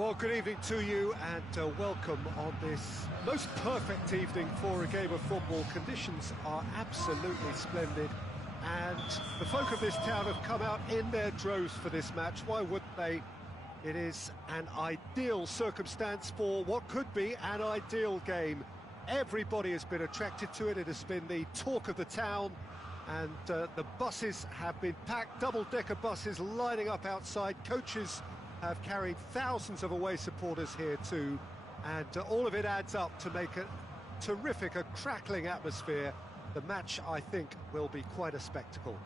Well, good evening to you and welcome on this most perfect evening for a game of football. Conditions are absolutely splendid and the folk of this town have come out in their droves for this match. Why wouldn't they? It is an ideal circumstance for what could be an ideal game. Everybody has been attracted to it. It has been the talk of the town, and the buses have been packed, double-decker buses lining up outside. Coaches have carried thousands of away supporters here too, and all of it adds up to make a terrific, a crackling atmosphere. The match, I think, will be quite a spectacle.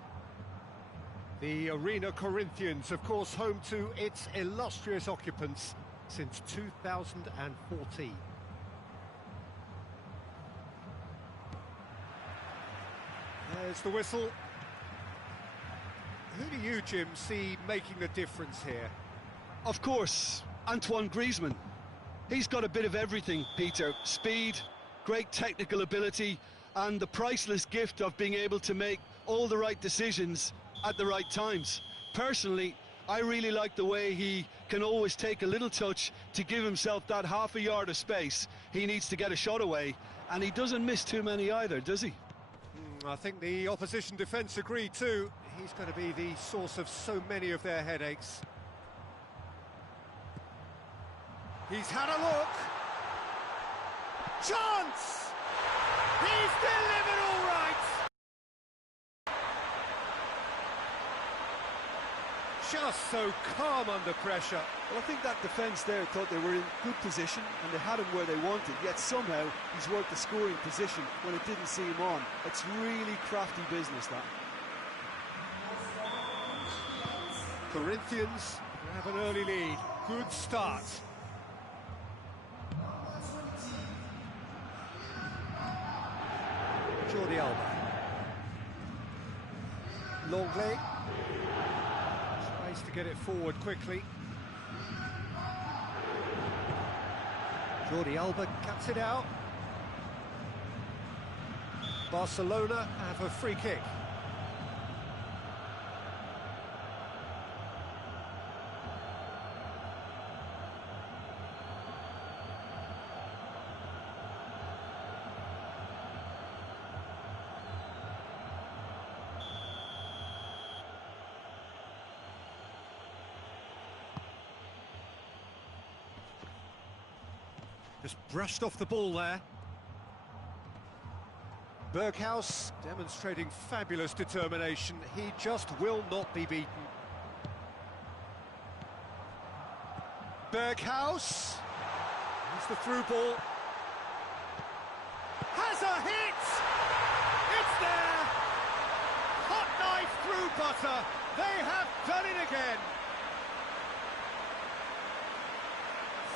The Arena Corinthians, of course, home to its illustrious occupants since 2014. There's the whistle. Who do you, Jim, see making the difference here? Of course, Antoine Griezmann. He's got a bit of everything, Peter. Speed, great technical ability, and the priceless gift of being able to make all the right decisions at the right times. Personally, I really like the way he can always take a little touch to give himself that half a yard of space he needs to get a shot away, and he doesn't miss too many either, does he? I think the opposition defence agree too. He's going to be the source of so many of their headaches. He's had a look. Chance! He's delivered all right! Just so calm under pressure. Well, I think that defence there thought they were in good position and they had him where they wanted, yet somehow he's worked the scoring position when it didn't see him on. It's really crafty business, that. Corinthians have an early lead. Good start. Jordi Alba. Longley tries to get it forward quickly. Jordi Alba cuts it out. Barcelona have a free kick. Just brushed off the ball there. Berghaus demonstrating fabulous determination. He just will not be beaten. Berghaus. Here's the through ball. Has a hit! It's there! Hot knife through butter. They have done it again.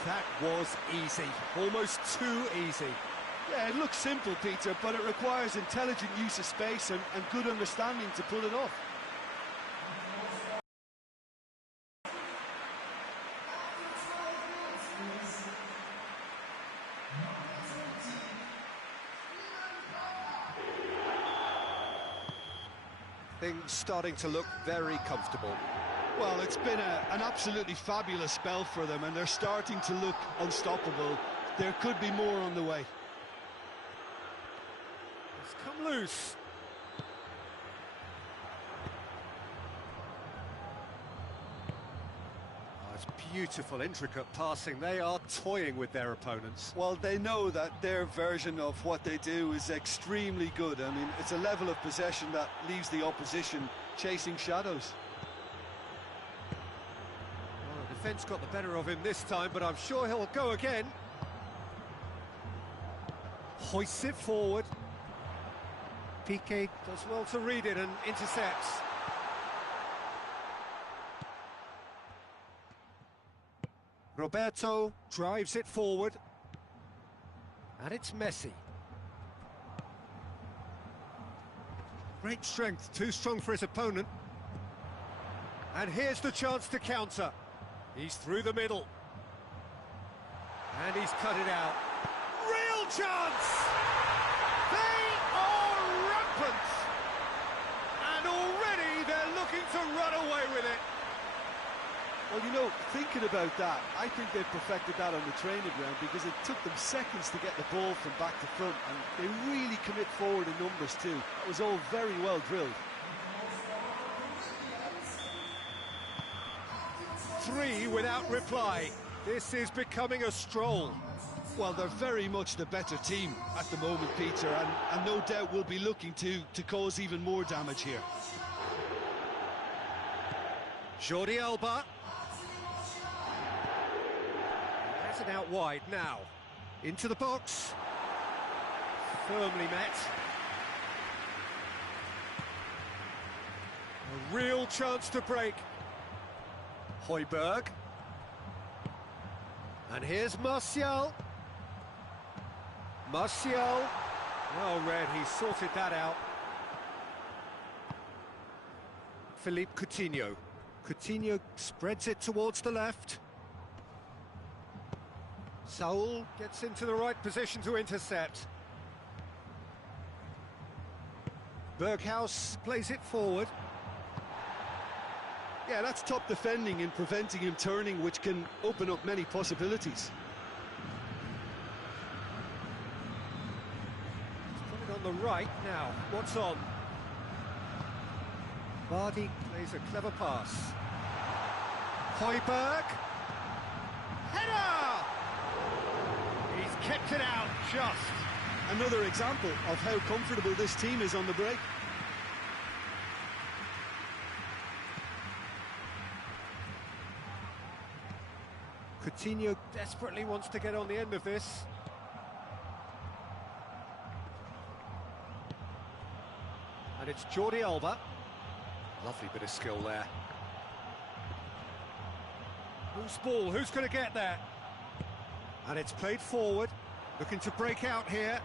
That was easy, almost too easy. Yeah, it looks simple, Peter, but it requires intelligent use of space and good understanding to pull it off. Things starting to look very comfortable. Well, it's been an absolutely fabulous spell for them, and they're starting to look unstoppable. There could be more on the way. It's come loose. Oh, it's beautiful, intricate passing. They are toying with their opponents. Well, they know that their version of what they do is extremely good. I mean, it's a level of possession that leaves the opposition chasing shadows. Defence got the better of him this time, but I'm sure he'll go again. Hoists it forward. Piqué does well to read it and intercepts. Roberto drives it forward. And it's Messi. Great strength, too strong for his opponent. And here's the chance to counter. He's through the middle. And he's cut it out. Real chance! They are rampant! And already they're looking to run away with it. Well, you know, thinking about that. I think they've perfected that on the training ground because it took them seconds to get the ball from back to front, and they really commit forward in numbers too. That was all very well drilled. 3 without reply. This is becoming a stroll. Well, they're very much the better team at the moment, Peter, and no doubt will be looking to cause even more damage here. Jordi Alba. Has it out wide now. Into the box. Firmly met. A real chance to break. Højbjerg. And here's Martial. Martial. Well read, he sorted that out. Philippe Coutinho. Coutinho spreads it towards the left. Saul gets into the right position to intercept. Berghaus plays it forward. Yeah, that's top defending and preventing him turning, which can open up many possibilities. Put it on the right now. What's on? Vardy plays a clever pass. Højbjerg. Header! He's kept it out just. Another example of how comfortable this team is on the break. Coutinho desperately wants to get on the end of this. And it's Jordi Alba. Lovely bit of skill there. Whose ball? Who's going to get there? And it's played forward. Looking to break out here.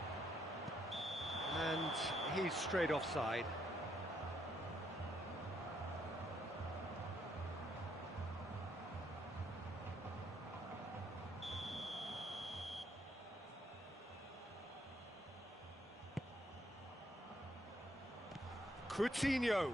And he's straight offside. Coutinho.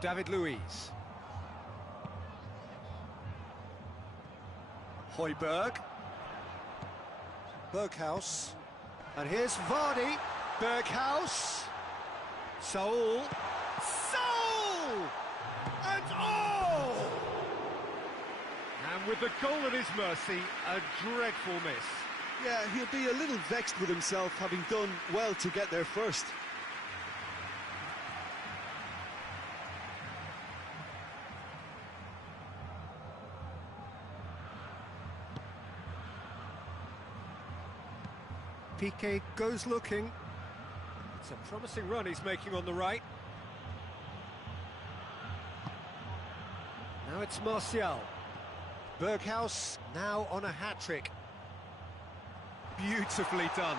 David Luiz. Højbjerg. Berghaus. And here's Vardy. Berghaus. Saul. Saul! And oh! And with the goal at his mercy, a dreadful miss. Yeah, he'll be a little vexed with himself, having done well to get there first. Piqué goes looking. It's a promising run he's making on the right. Now it's Martial. Berghaus now on a hat-trick. Beautifully done.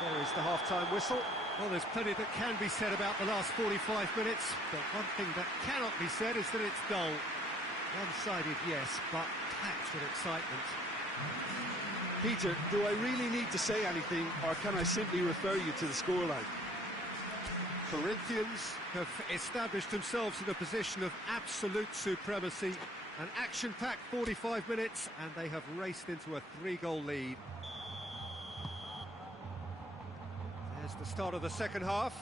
There is the half-time whistle. Well, there's plenty that can be said about the last 45 minutes, but one thing that cannot be said is that it's dull. One-sided, yes, but packed with excitement. Peter, do I really need to say anything, or can I simply refer you to the scoreline? Corinthians have established themselves in a position of absolute supremacy. An action-packed 45 minutes, and they have raced into a 3-goal lead. There's the start of the second half.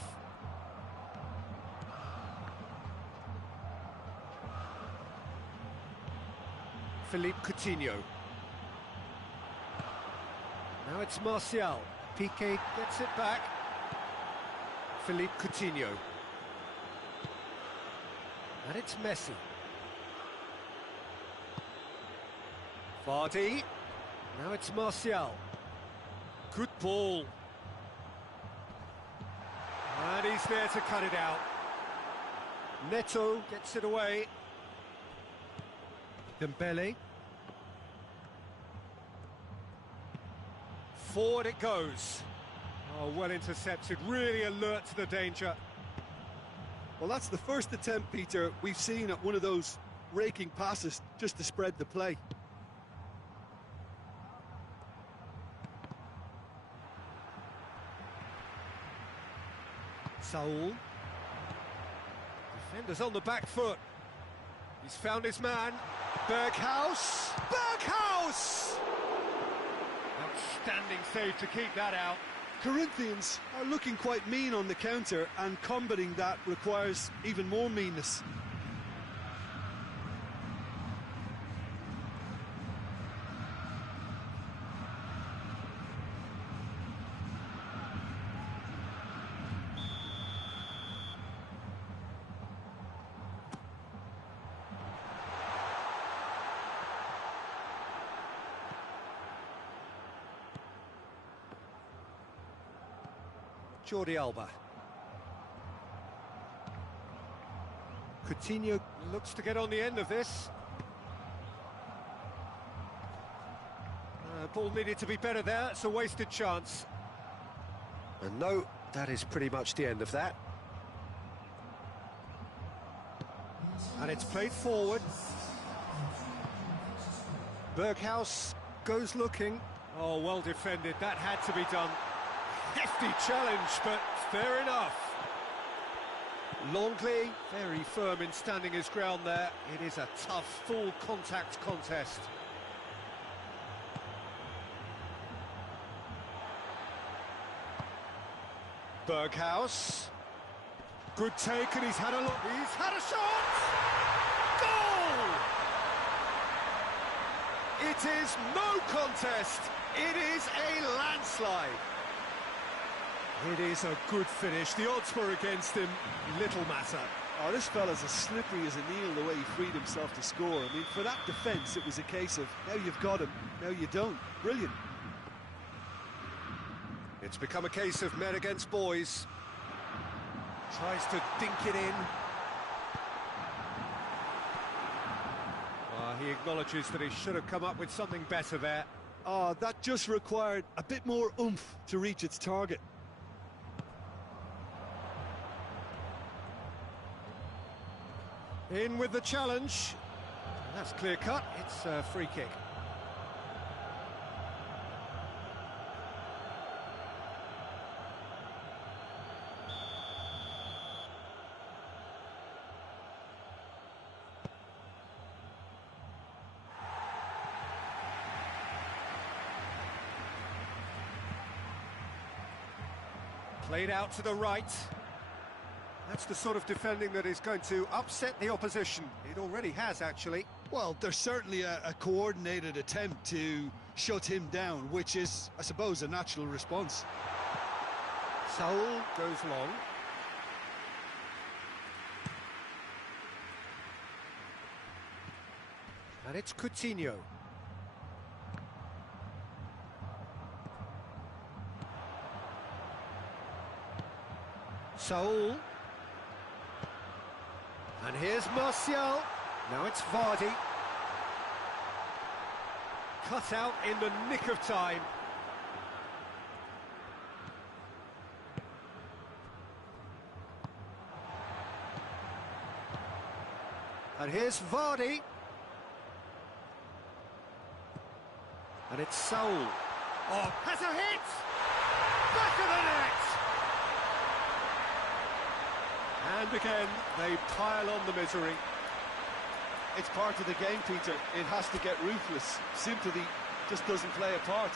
Philippe Coutinho. Now it's Martial. Piqué gets it back. Philippe Coutinho. And it's Messi. Vardy. Now it's Martial. Good ball. And he's there to cut it out. Neto gets it away. Dembele. Forward it goes. Oh, well intercepted, really alert to the danger. Well, that's the first attempt, Peter, we've seen at one of those raking passes just to spread the play. Saul. Defenders on the back foot. He's found his man. Berghaus! Berghaus! Outstanding save to keep that out. Corinthians are looking quite mean on the counter, and combating that requires even more meanness. Jordi Alba. Coutinho looks to get on the end of this. Ball needed to be better there, it's a wasted chance. And no, that is pretty much the end of that. And it's played forward. Berghaus goes looking. Oh, well defended, that had to be done. Hefty challenge, but fair enough. Longley, very firm in standing his ground there. It is a tough, full contact contest. Berghaus. Good take, and he's had a look. He's had a shot! Goal! It is no contest. It is a landslide. It is a good finish. The odds were against him. Little matter. Oh, this fella's as slippery as a needle the way he freed himself to score. I mean, for that defence, it was a case of, now you've got him, now you don't. Brilliant. It's become a case of men against boys. Tries to dink it in. He acknowledges that he should have come up with something better there. Oh, that just required a bit more oomph to reach its target. In with the challenge. That's clear cut. It's a free kick. Played out to the right. That's the sort of defending that is going to upset the opposition. It already has, actually. Well, there's certainly a coordinated attempt to shut him down, which is, I suppose, a natural response. Saul goes long. And it's Coutinho. Saul. And here's Martial. Now it's Vardy. Cut out in the nick of time. And here's Vardy. And it's Saul. Oh, has a hit! Back of the net! And again, they pile on the misery. It's part of the game, Peter. It has to get ruthless. Sympathy just doesn't play a part.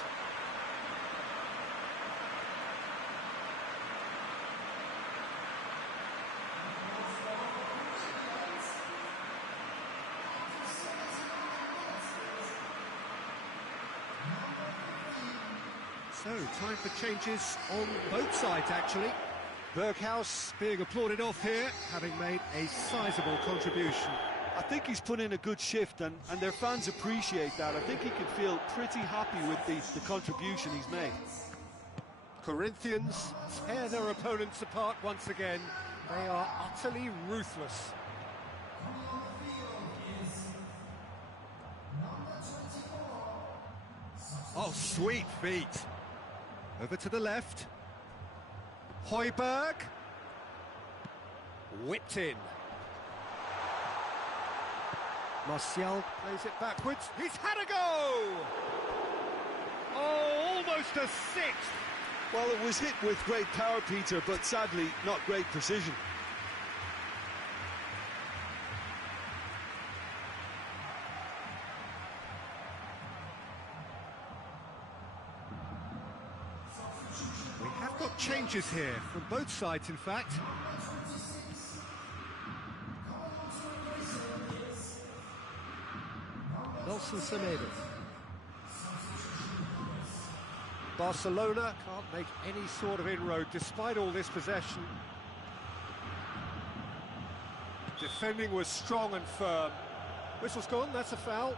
So, time for changes on both sides, actually. Berghaus being applauded off here, having made a sizable contribution. I think he's put in a good shift, and their fans appreciate that. I think he can feel pretty happy with the contribution he's made. Corinthians tear their opponents apart once again. They are utterly ruthless. Oh, sweet feet. Over to the left. Højbjerg. Whipped in. Martial plays it backwards. He's had a go! Oh, almost a sixth. Well, it was hit with great power, Peter, but sadly not great precision. We have got changes here, from both sides in fact. Torneios Semanais. Barcelona can't make any sort of inroad despite all this possession. Defending was strong and firm. Whistle's gone, that's a foul.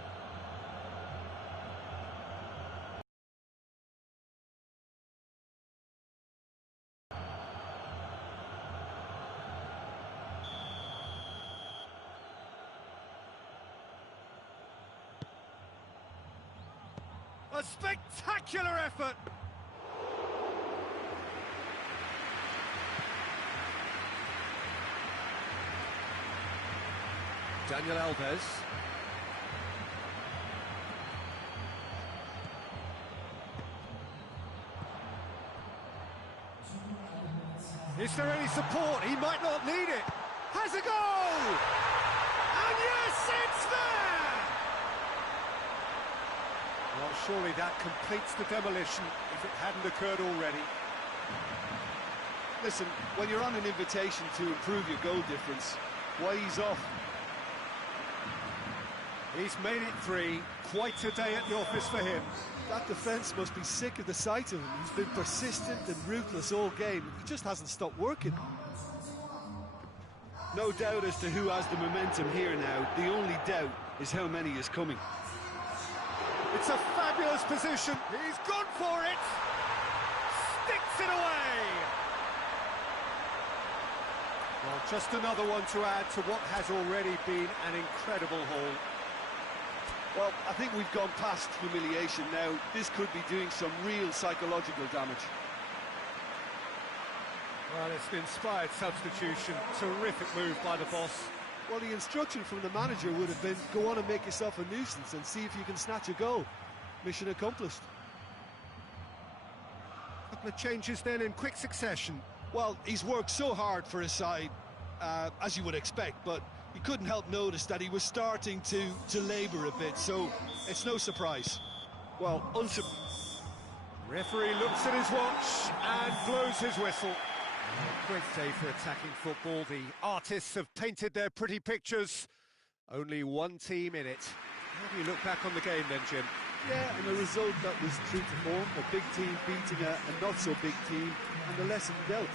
A spectacular effort! Daniel Alves. Is there any support? He might not need it. Has a goal! And yes, it's there! Well, surely that completes the demolition if it hadn't occurred already. Listen, when you're on an invitation to improve your goal difference, why ease off? He's made it 3. Quite a day at the office for him. That defence must be sick of the sight of him. He's been persistent and ruthless all game. He just hasn't stopped working. No doubt as to who has the momentum here now. The only doubt is how many is coming. It's a fabulous position. He's gone for it. Sticks it away. Well, just another one to add to what has already been an incredible haul. Well, I think we've gone past humiliation now. This could be doing some real psychological damage. Well, it's an inspired substitution. Terrific move by the boss. Well, the instruction from the manager would have been, go on and make yourself a nuisance and see if you can snatch a goal. Mission accomplished. A couple of changes then in quick succession. Well, he's worked so hard for his side, as you would expect, but he couldn't help notice that he was starting to labour a bit, so it's no surprise. Well, Referee looks at his watch and blows his whistle. Great day for attacking football. The artists have painted their pretty pictures. Only one team in it. How do you look back on the game then, Jim? Yeah, and a result that was true to form. A big team beating a not-so-big team, and the lesson dealt.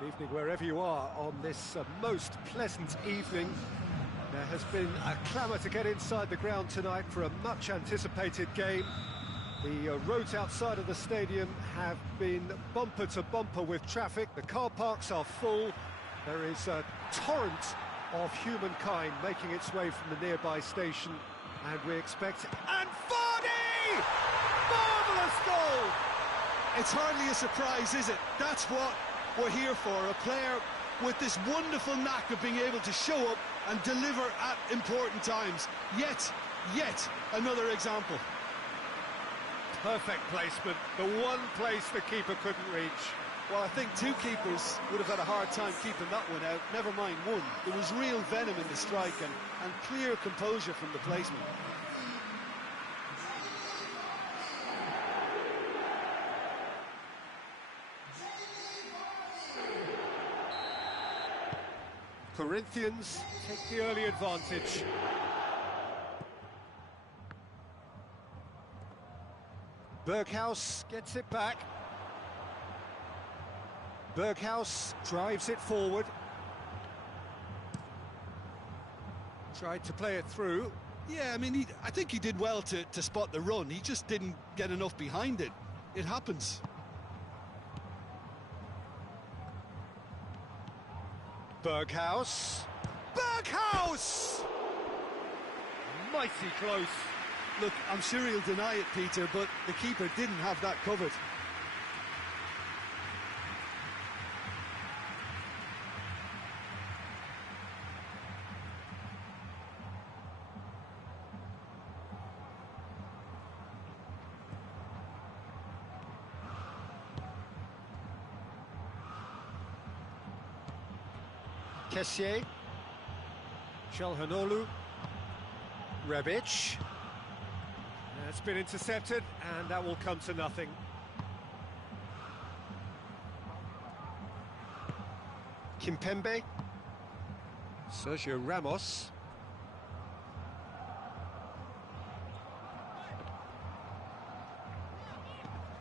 Good evening wherever you are on this most pleasant evening. There has been a clamour to get inside the ground tonight for a much anticipated game. The roads outside of the stadium have been bumper to bumper with traffic. The car parks are full. There is a torrent of humankind making its way from the nearby station, and we expect... And Vardy! Marvellous goal! It's hardly a surprise, is it? That's what we're here for, a player with this wonderful knack of being able to show up and deliver at important times. Yet another example. Perfect placement, the one place the keeper couldn't reach. Well, I think two keepers would have had a hard time keeping that one out, never mind one. There was real venom in the strike and clear composure from the placement. Corinthians take the early advantage. Berghaus gets it back. Berghaus drives it forward. Tried to play it through. Yeah, I mean, I think he did well to spot the run. He just didn't get enough behind it. It happens. Berghaus. Berghaus! Mighty close. Look, I'm sure he'll deny it, Peter, but the keeper didn't have that covered. Kessié, Çalhanoğlu, Rebic. It's been intercepted, and that will come to nothing. Kimpembe, Sergio Ramos.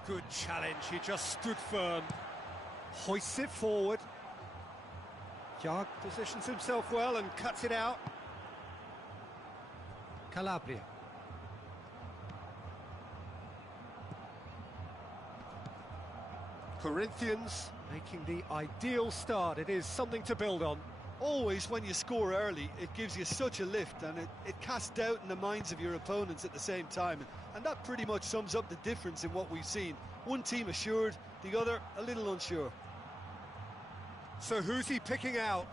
Good challenge, he just stood firm. Hoists it forward. Jarg positions himself well and cuts it out. Calabria. Corinthians making the ideal start. It is something to build on. Always, when you score early, it gives you such a lift, and it casts doubt in the minds of your opponents at the same time. And that pretty much sums up the difference in what we've seen. One team assured, the other a little unsure. So who's he picking out?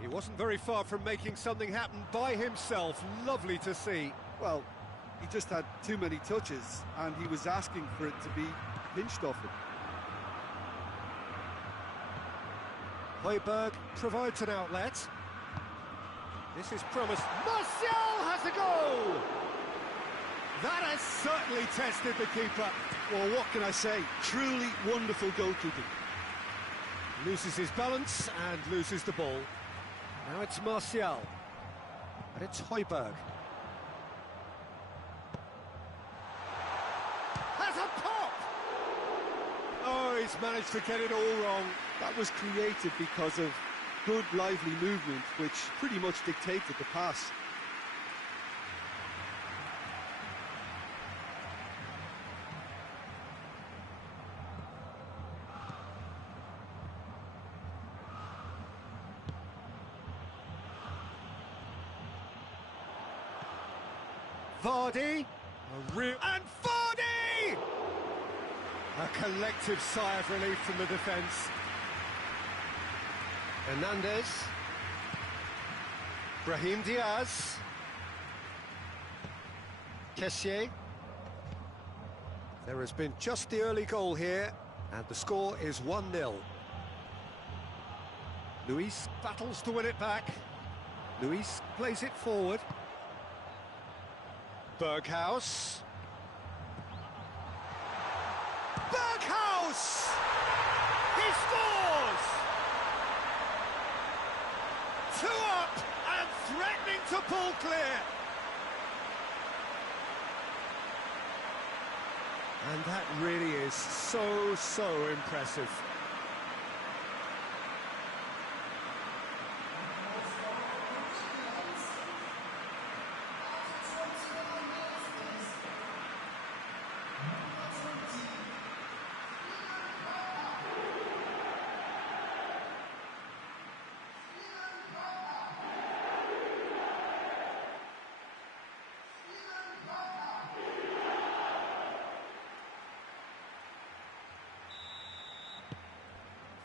He wasn't very far from making something happen by himself. Lovely to see. Well, he just had too many touches, and he was asking for it to be pinched off him. Højbjerg provides an outlet. This is promised. Martial has a goal! That has certainly tested the keeper. Well, what can I say? Truly wonderful goalkeeping. Loses his balance and loses the ball. Now it's Martial. And it's Højbjerg. Has a pop! Oh, he's managed to get it all wrong. That was created because of good, lively movement, which pretty much dictated the pass. Vardy, and Vardy! A collective sigh of relief from the defence. Hernandez, Brahim Diaz, Kessié. There has been just the early goal here, and the score is 1-0. Luis battles to win it back. Luis plays it forward. Berghaus. Berghaus! He scores! 2 up and threatening to pull clear. And that really is so impressive.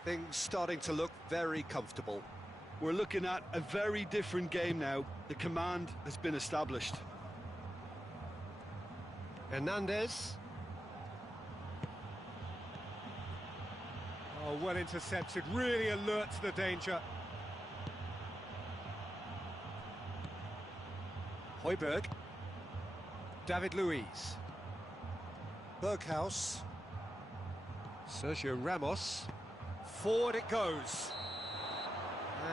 Things starting to look very comfortable. We're looking at a very different game now. The command has been established. Hernandez. Oh, well intercepted, really alert to the danger. Højbjerg. David Luiz. Berghaus. Sergio Ramos. Forward it goes.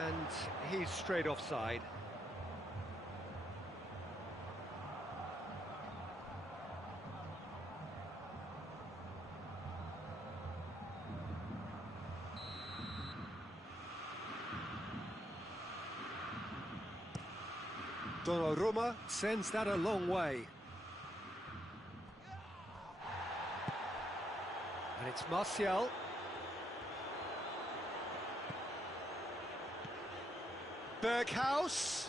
And he's straight offside. Donnarumma sends that a long way. And it's Martial. Berghaus.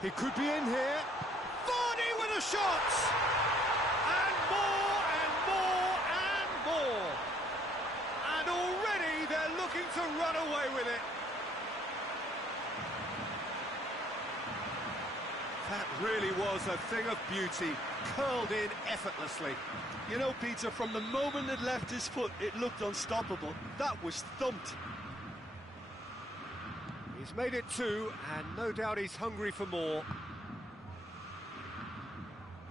He could be in here. Vardy with a shot! And more and more and more. And already they're looking to run away with it. That really was a thing of beauty, curled in effortlessly. You know, Peter, from the moment it left his foot, it looked unstoppable. That was thumped. He's made it two, and no doubt he's hungry for more.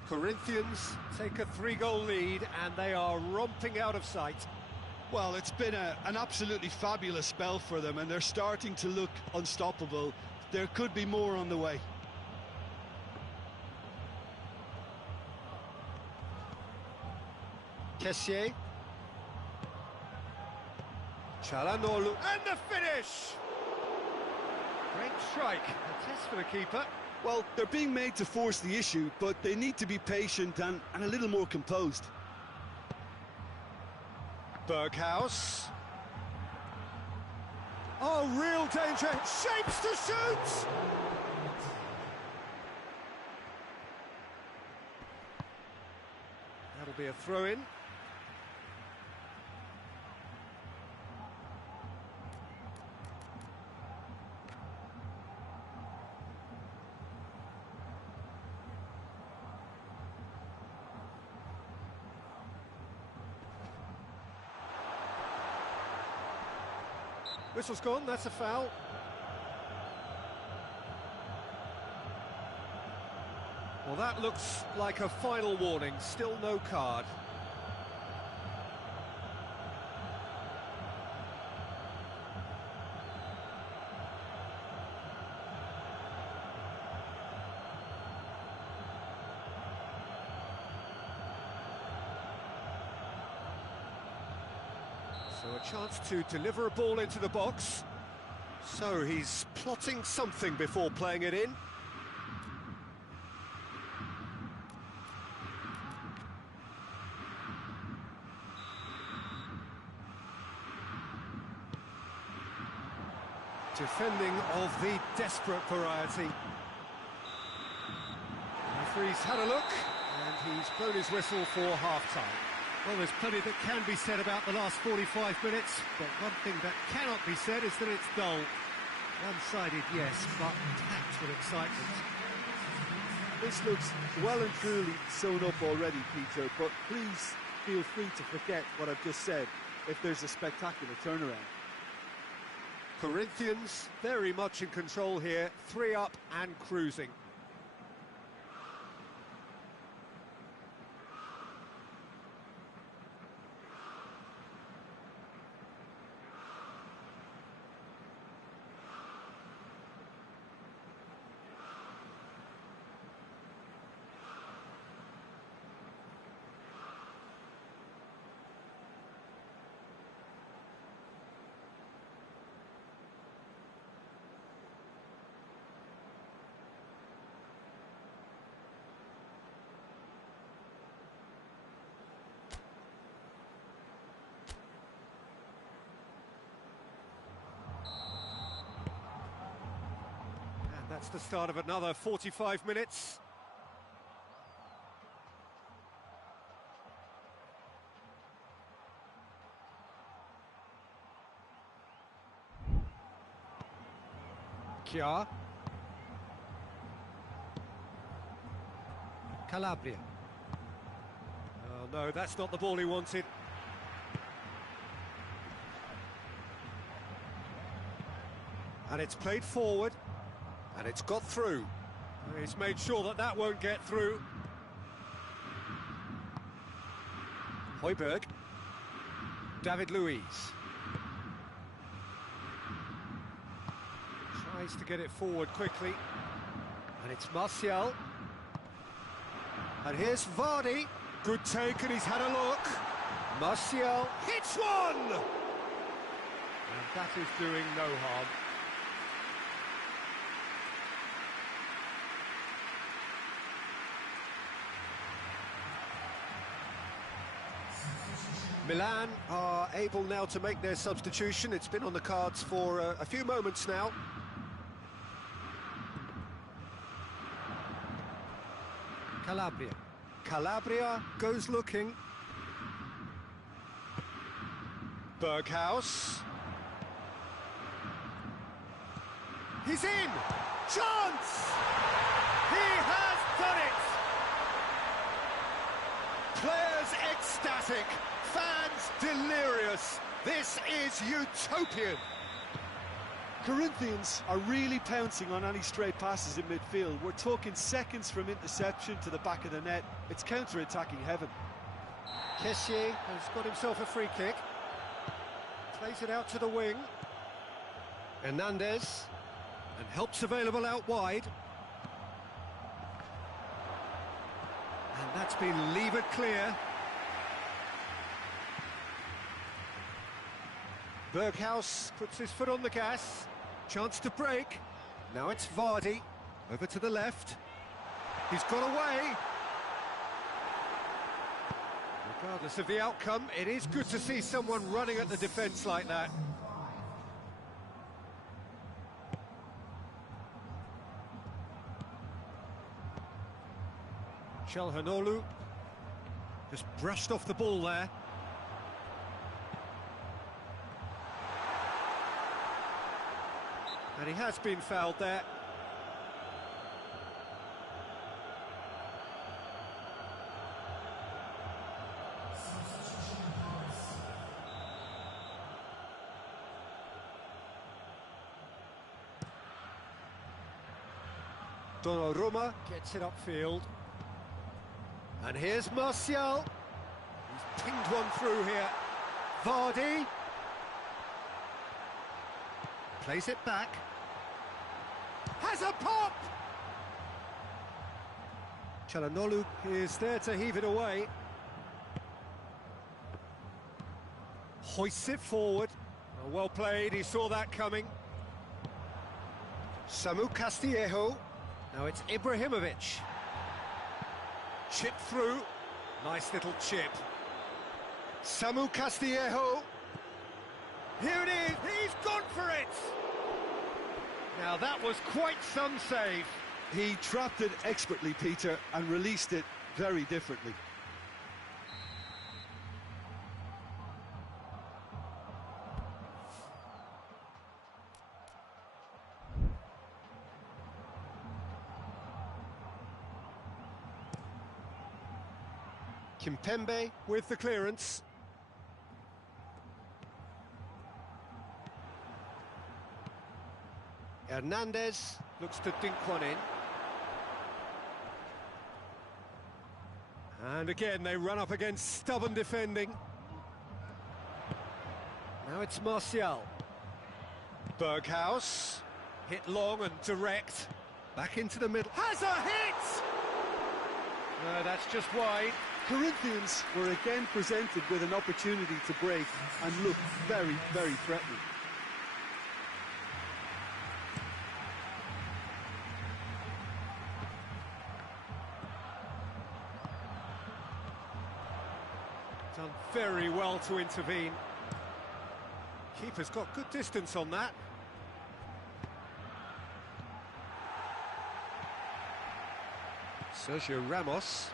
Corinthians take a 3-goal lead, and they are romping out of sight. Well, it's been an absolutely fabulous spell for them, and they're starting to look unstoppable. There could be more on the way. Kessié. Çalhanoğlu. And the finish! Great strike. A test for the keeper. Well, they're being made to force the issue, but they need to be patient and a little more composed. Berghaus. Oh, real danger. Shapes to shoot! That'll be a throw-in. Whistle's gone, that's a foul. Well, that looks like a final warning, still no card. So a chance to deliver a ball into the box. So he's plotting something before playing it in. Defending of the desperate variety. Referee's had a look, and he's blown his whistle for half-time. Well, there's plenty that can be said about the last 45 minutes, but one thing that cannot be said is that it's dull. One-sided, yes, but packed with excitement. This looks well and truly sewn up already, Peter, but please feel free to forget what I've just said if there's a spectacular turnaround. Corinthians very much in control here, 3 up and cruising. That's the start of another 45 minutes. Kja. Calabria. Oh no, that's not the ball he wanted. And it's played forward, and it's got through. He's made sure that that won't get through. Højbjerg. David Luiz. Tries to get it forward quickly. And it's Martial. And here's Vardy. Good take, and he's had a look. Martial hits one! And that is doing no harm. Milan are able now to make their substitution. It's been on the cards for a few moments now. Calabria. Calabria goes looking. Berghaus. He's in! Chance! He has done it! Players ecstatic. Fans delirious. This is utopian. Corinthians are really pouncing on any stray passes in midfield. We're talking seconds from interception to the back of the net. It's counter-attacking heaven. Kessié has got himself a free kick. Plays it out to the wing. Hernandez. And help's available out wide. And that's been levered clear. Berghaus puts his foot on the gas. Chance to break. Now it's Vardy. Over to the left. He's got away. Regardless of the outcome, it is good to see someone running at the defence like that. Çalhanoğlu just brushed off the ball there. And he has been fouled there. Donnarumma gets it upfield. And here's Martial. He's pinged one through here. Vardy. Plays it back. Has a pop! Çalhanoğlu is there to heave it away. Hoists it forward. Oh, well played, he saw that coming. Samu Castillejo. Now it's Ibrahimovic. Chip through. Nice little chip. Samu Castillejo. Here it is, he's gone for it! Now that was quite some save. He trapped it expertly, Peter, and released it very differently. Kimpembe with the clearance. Hernandez looks to dink one in. And again, they run up against stubborn defending. Now it's Martial. Berghaus. Hit long and direct. Back into the middle. Has a hit! No, that's just wide. Corinthians were again presented with an opportunity to break and looked very, very threatening. Done very well to intervene. Keeper's got good distance on that. Sergio Ramos.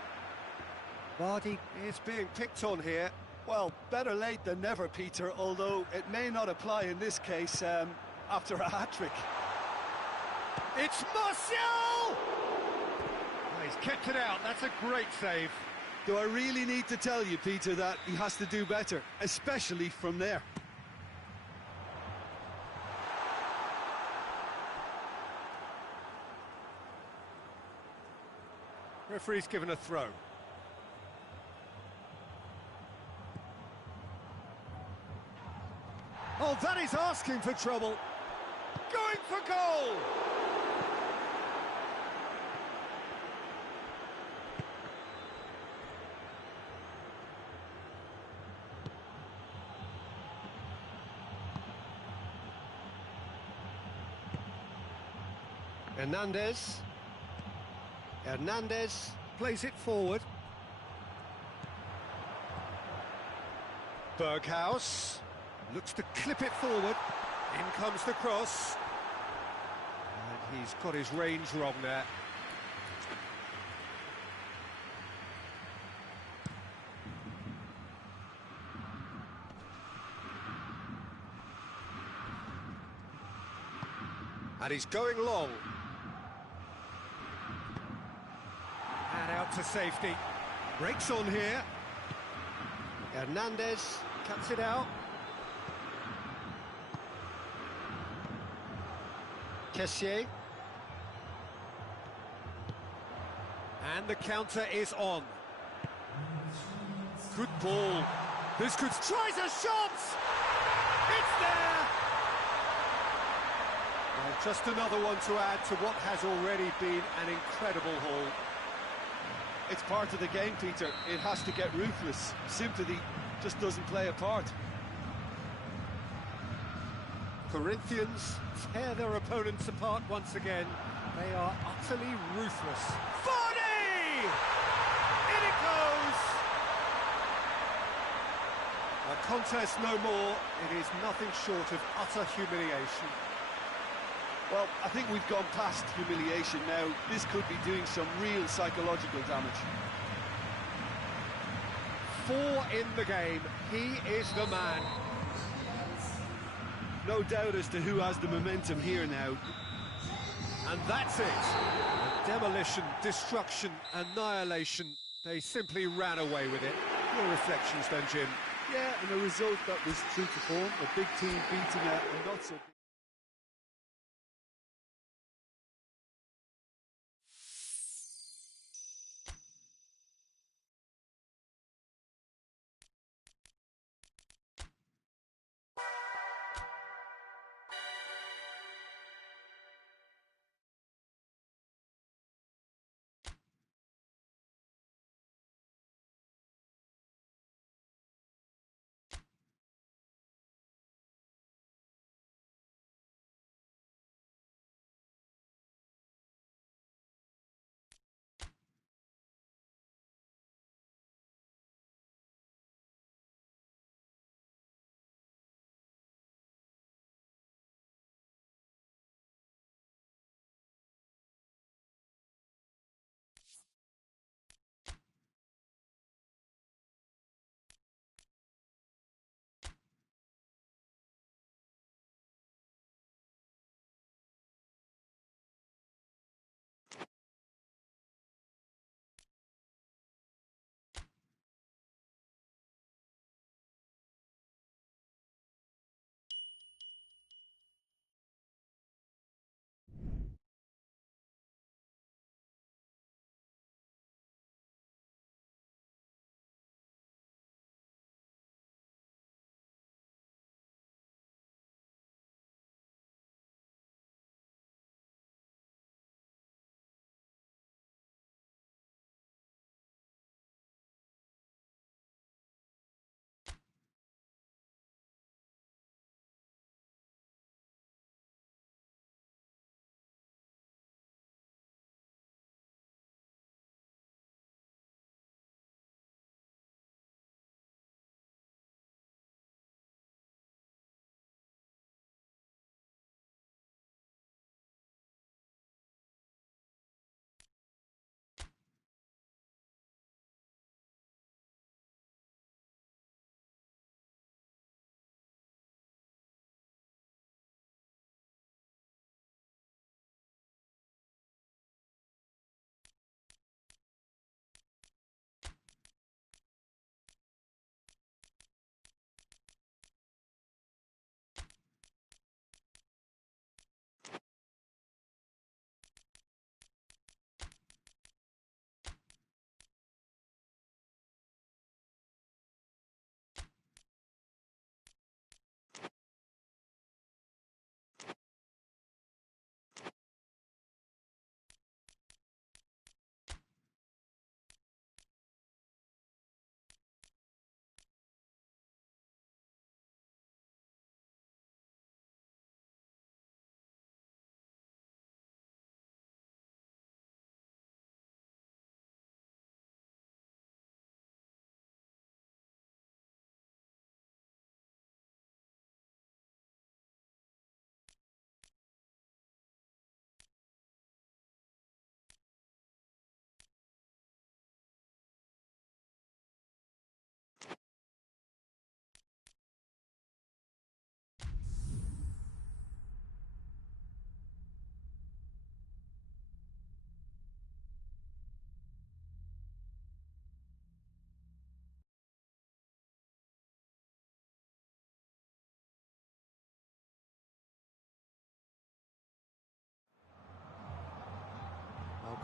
Vardy is being picked on here. Well, better late than never, Peter, although it may not apply in this case after a hat-trick. It's Martial! Oh, he's kept it out, that's a great save. Do I really need to tell you, Peter, that he has to do better, especially from there? Referee's given a throw. Oh, that is asking for trouble. Going for goal! Hernandez plays it forward. Berghaus looks to clip it forward. In comes the cross. And he's got his range wrong there. And he's going long. And out to safety. Breaks on here. Hernandez cuts it out. Kessié. And the counter is on. Good ball. This could... Tries a shot! It's there! Well, just another one to add to what has already been an incredible haul. It's part of the game, Peter. It has to get ruthless. Sympathy just doesn't play a part. Corinthians tear their opponents apart once again. They are utterly ruthless. Vardy! In it goes! A contest no more. It is nothing short of utter humiliation. Well, I think we've gone past humiliation now. This could be doing some real psychological damage. 4 in the game. He is the man. No doubt as to who has the momentum here now. And that's it. Demolition, destruction, annihilation. They simply ran away with it. Your reflections then, Jim? Yeah, and a result that was true to form. A big team beating a not so big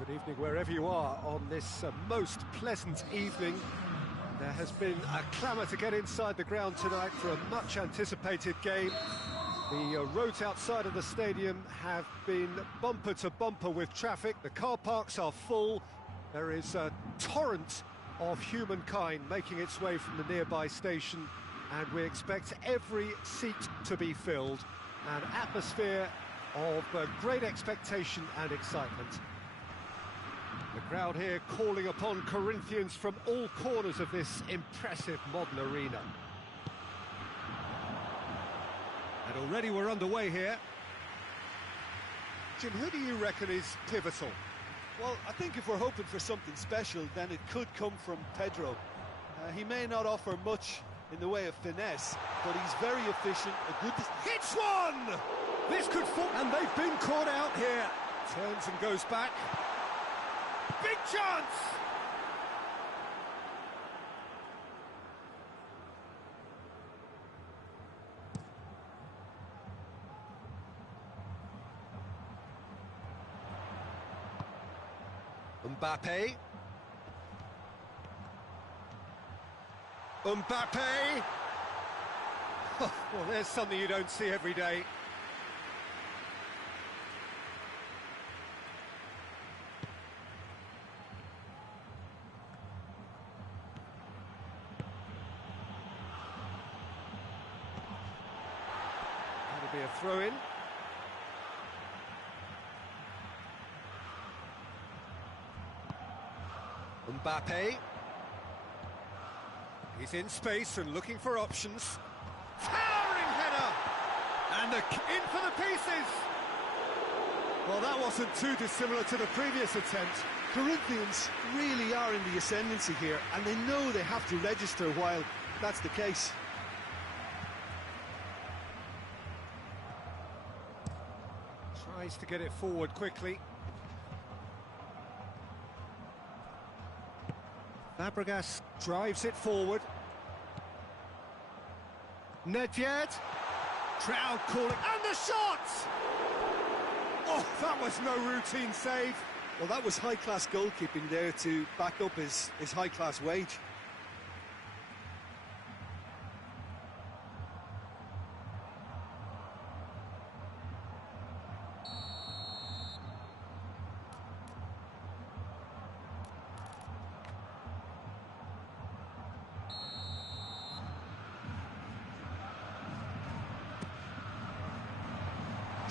Good evening wherever you are on this most pleasant evening. There has been a clamour to get inside the ground tonight for a much-anticipated game. The roads outside of the stadium have been bumper to bumper with traffic. The car parks are full. There is a torrent of humankind making its way from the nearby station, and we expect every seat to be filled. An atmosphere of great expectation and excitement. The crowd here calling upon Corinthians from all corners of this impressive modern arena. And already we're underway here. Jim, who do you reckon is pivotal? Well, I think if we're hoping for something special, then it could come from Pedro. He may not offer much in the way of finesse, but he's very efficient, a good... Hits one! This could fall, and they've been caught out here. Turns and goes back. Big chance! Mbappe. Well, there's something you don't see every day. That'll be a throw-in. Mbappe. He's in space and looking for options. Towering header! And in for the pieces! Well, that wasn't too dissimilar to the previous attempt. Corinthians really are in the ascendancy here, and they know they have to register while that's the case. Tries to get it forward quickly. Fabregas drives it forward. Nedved. Crowd calling. And the shot! Oh, that was no routine save. Well, that was high-class goalkeeping there to back up his high-class wage.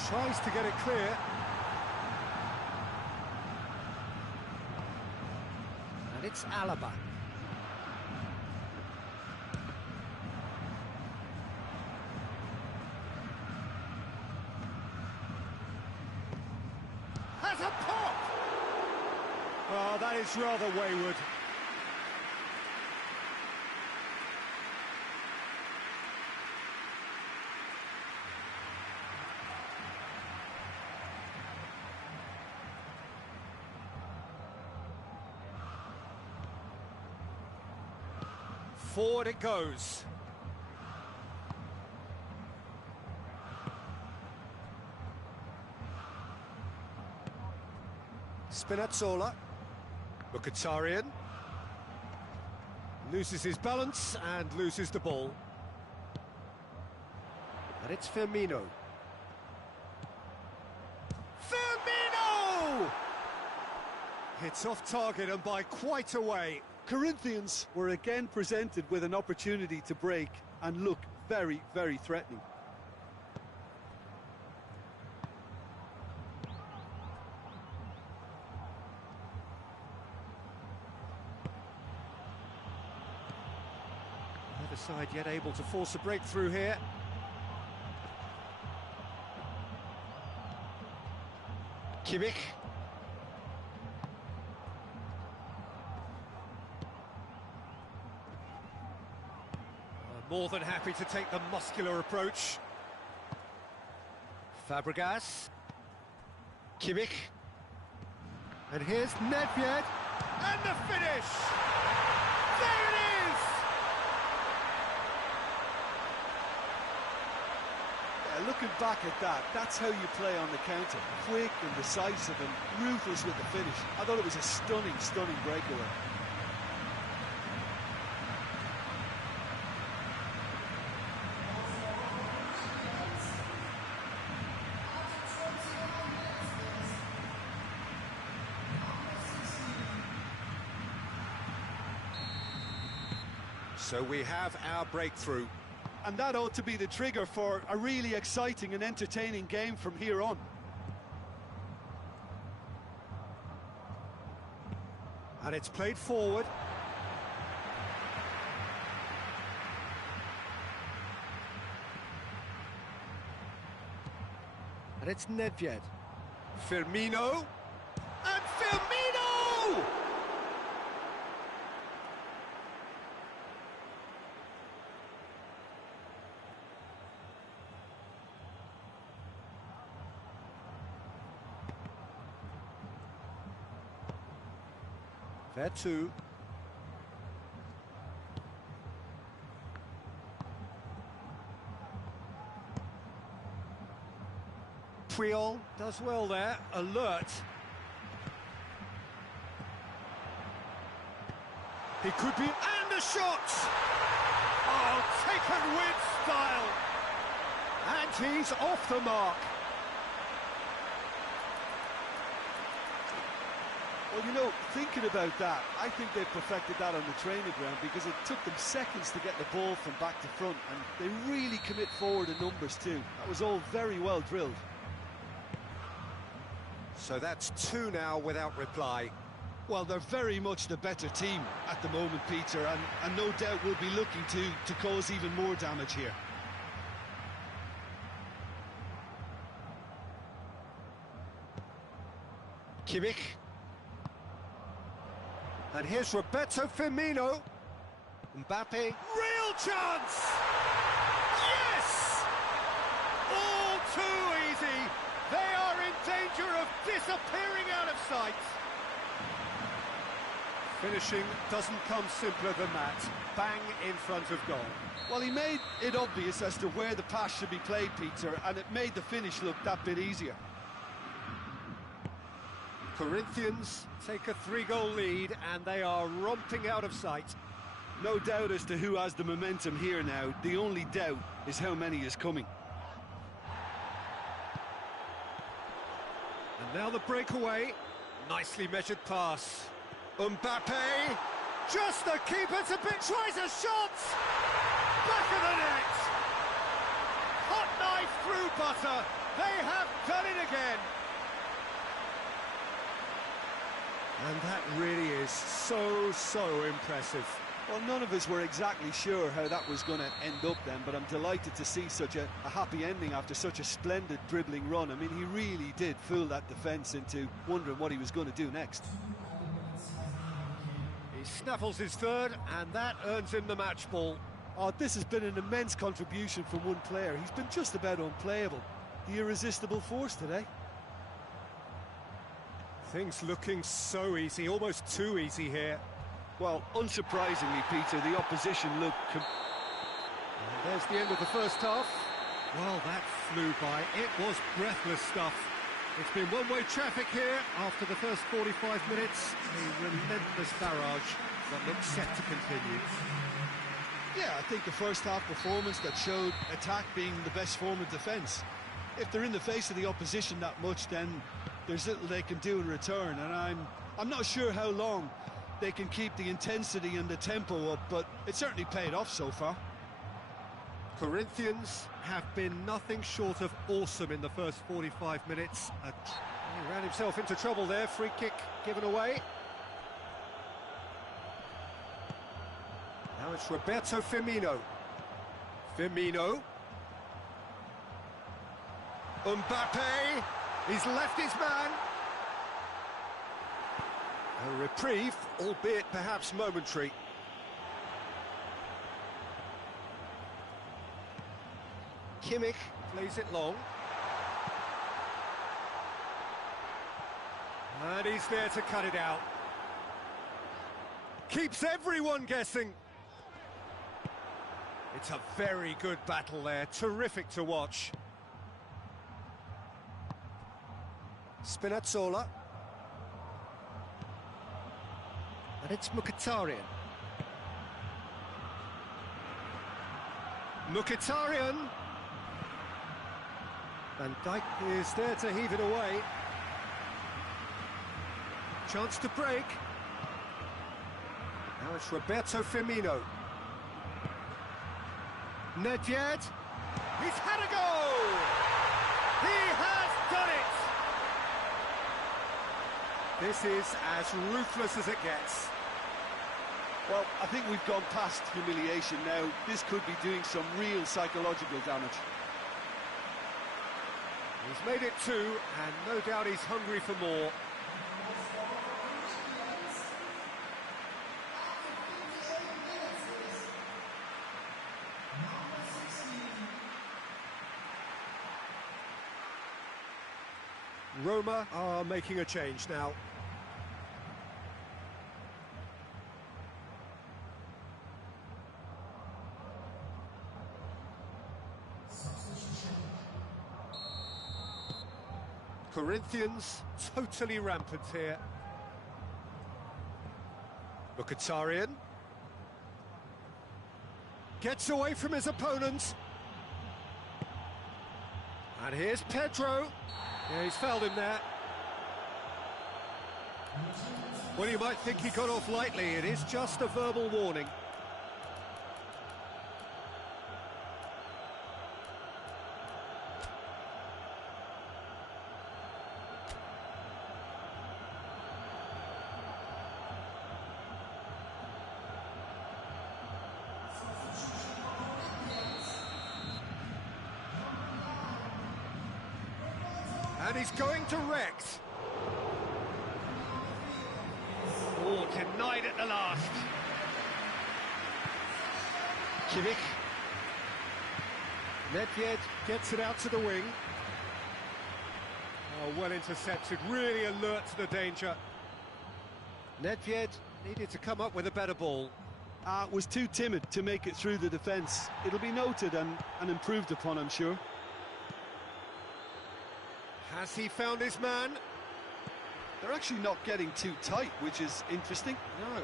Tries to get it clear. And it's Alaba. Has a pop! Oh, that is rather wayward. Forward it goes. Spinazzola. Mkhitaryan. Loses his balance and loses the ball. And it's Firmino. Firmino! Hits off target and by quite a way. Corinthians were again presented with an opportunity to break and look very, very threatening. Neither side yet able to force a breakthrough here. Kimmich. More than happy to take the muscular approach. Fabregas. Kimmich. And here's Nedved. And the finish! There it is! Yeah, looking back at that, that's how you play on the counter. Quick and decisive and ruthless with the finish. I thought it was a stunning, stunning breakaway. So we have our breakthrough. And that ought to be the trigger for a really exciting and entertaining game from here on. And it's played forward. And it's Nedved. Firmino. And Firmino! Vertu. Puyol does well there, alert. He could be, and the shot! Oh, taken with style! And he's off the mark. Well, you know, thinking about that, I think they perfected that on the training ground because it took them seconds to get the ball from back to front, and they really commit forward in numbers too. That was all very well drilled. So that's two now without reply. Well, they're very much the better team at the moment, Peter, and no doubt will be looking to cause even more damage here. Kimmich. And here's Roberto Firmino. Mbappe. Real chance! Yes! All too easy. They are in danger of disappearing out of sight. Finishing doesn't come simpler than that. Bang in front of goal. Well, he made it obvious as to where the pass should be played, Peter, and it made the finish look that bit easier. Corinthians take a 3-goal lead and they are romping out of sight. No doubt as to who has the momentum here now. The only doubt is how many is coming. And now the breakaway. Nicely measured pass. Mbappe. Just the keeper to bit. Tries a shot. Back of the net. Hot knife through butter. They have done it again. And that really is so impressive. Well, none of us were exactly sure how that was going to end up then, but I'm delighted to see such a happy ending after such a splendid dribbling run. I mean, he really did fool that defence into wondering what he was going to do next. He snaffles his third, and that earns him the match ball. Oh, this has been an immense contribution from one player. He's been just about unplayable. The irresistible force today. Things looking so easy, almost too easy here. Well, unsurprisingly, Peter, the opposition looked... And there's the end of the first half. Well, that flew by. It was breathless stuff. It's been one-way traffic here after the first 45 minutes. A relentless barrage that looks set to continue. Yeah, I think the first half performance that showed attack being the best form of defence. If they're in the face of the opposition that much, then there's little they can do in return, and I'm not sure how long they can keep the intensity and the tempo up, but it certainly paid off so far. Corinthians have been nothing short of awesome in the first 45 minutes. He ran himself into trouble there, free kick given away. Now it's Roberto Firmino. Firmino. Mbappe. He's left his man. A reprieve, albeit perhaps momentary. Kimmich plays it long. And he's there to cut it out. Keeps everyone guessing. It's a very good battle there, terrific to watch. Spinazzola. And it's Mkhitaryan. Mkhitaryan! Van Dijk is there to heave it away. Chance to break. Now it's Roberto Firmino. Nedved. He's had a go! He has done it! This is as ruthless as it gets. Well, I think we've gone past humiliation now. This could be doing some real psychological damage. He's made it 2, and no doubt he's hungry for more. Roma are making a change now. Corinthians totally rampant here. Mkhitaryan gets away from his opponents. And here's Pedro. Yeah, he's fouled him there. Well, you might think he got off lightly. It is just a verbal warning. And he's going direct. Oh, denied at the last. Kimmich. Nedved gets it out to the wing. Oh, well intercepted, really alert to the danger. Nedved needed to come up with a better ball. Was too timid to make it through the defence. It'll be noted and improved upon, I'm sure. Has he found his man? They're actually not getting too tight, which is interesting. No.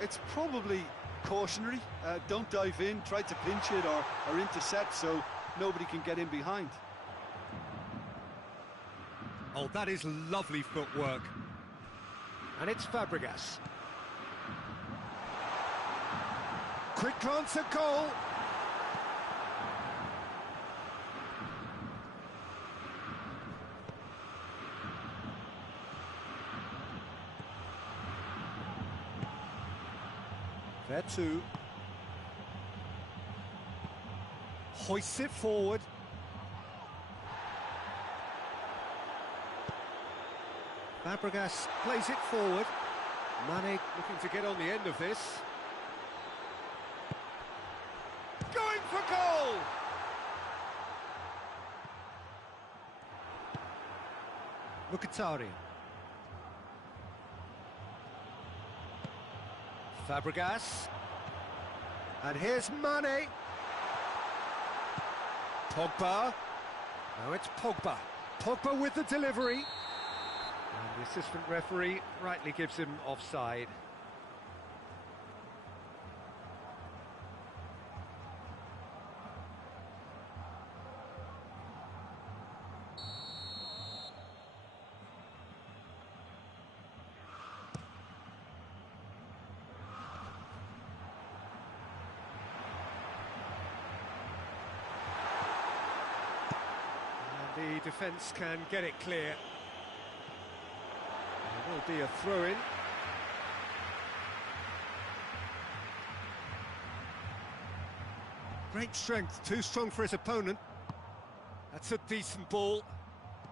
It's probably cautionary. Don't dive in, try to pinch it or intercept so nobody can get in behind. Oh, that is lovely footwork. And it's Fabregas. Quick glance at goal. There too. Hoists it forward. Fabregas plays it forward. Mane looking to get on the end of this. Going for goal! Mkhitaryan. Fabregas. And here's Mane. Pogba. Now it's Pogba. Pogba with the delivery. And the assistant referee rightly gives him offside. The defence can get it clear. There will be a throw-in. Great strength, too strong for his opponent. That's a decent ball.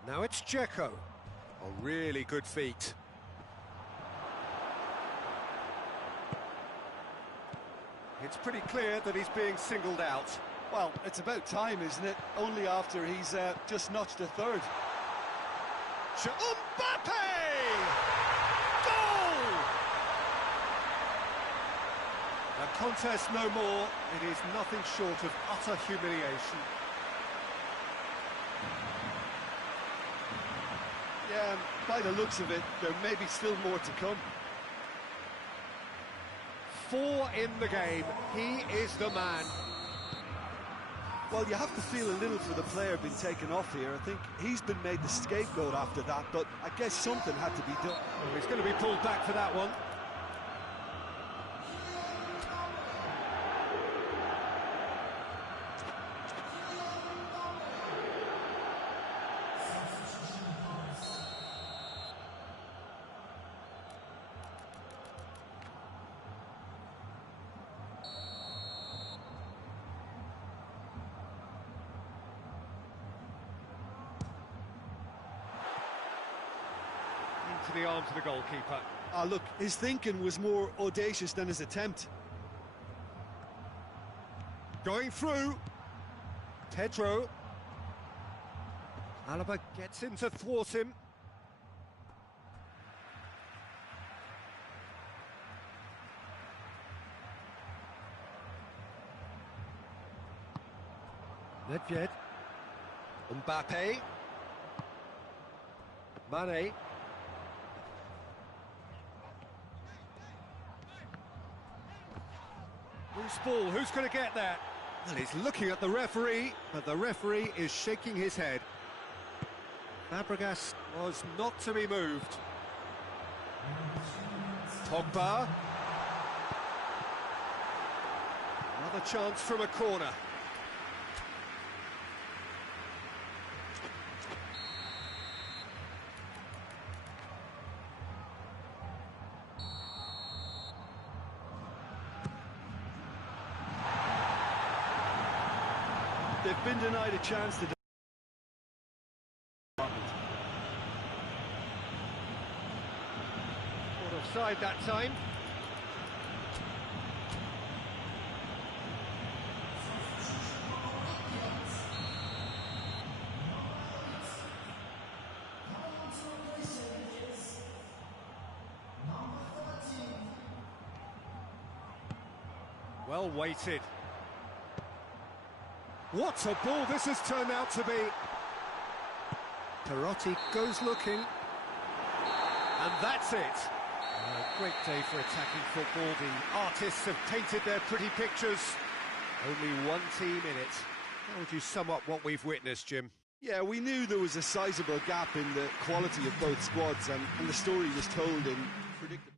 Now it's Dzeko. Oh, really good feet. It's pretty clear that he's being singled out. Well, it's about time, isn't it? Only after he's just notched a third. Mbappe! Goal! A contest no more. It is nothing short of utter humiliation. Yeah, by the looks of it, there may be still more to come. 4 in the game. He is the man. Well, you have to feel a little for the player being taken off here. I think he's been made the scapegoat after that, but I guess something had to be done. Well, he's going to be pulled back for that one. To the arms of the goalkeeper. Ah, look, his thinking was more audacious than his attempt. Going through. Pedro. Alaba gets in to thwart him. Nedved. Mbappe. Mane. Loose ball, who's going to get that? Well, he's looking at the referee, but the referee is shaking his head. Fabregas was not to be moved. Pogba. Another chance from a corner. They've been denied a chance to... Not offside that time. Well weighted. What a ball this has turned out to be. Perotti goes looking. And that's it. A great day for attacking football. The artists have painted their pretty pictures. Only one team in it. How would you sum up what we've witnessed, Jim? Yeah, we knew there was a sizable gap in the quality of both squads, and the story was told in predictable...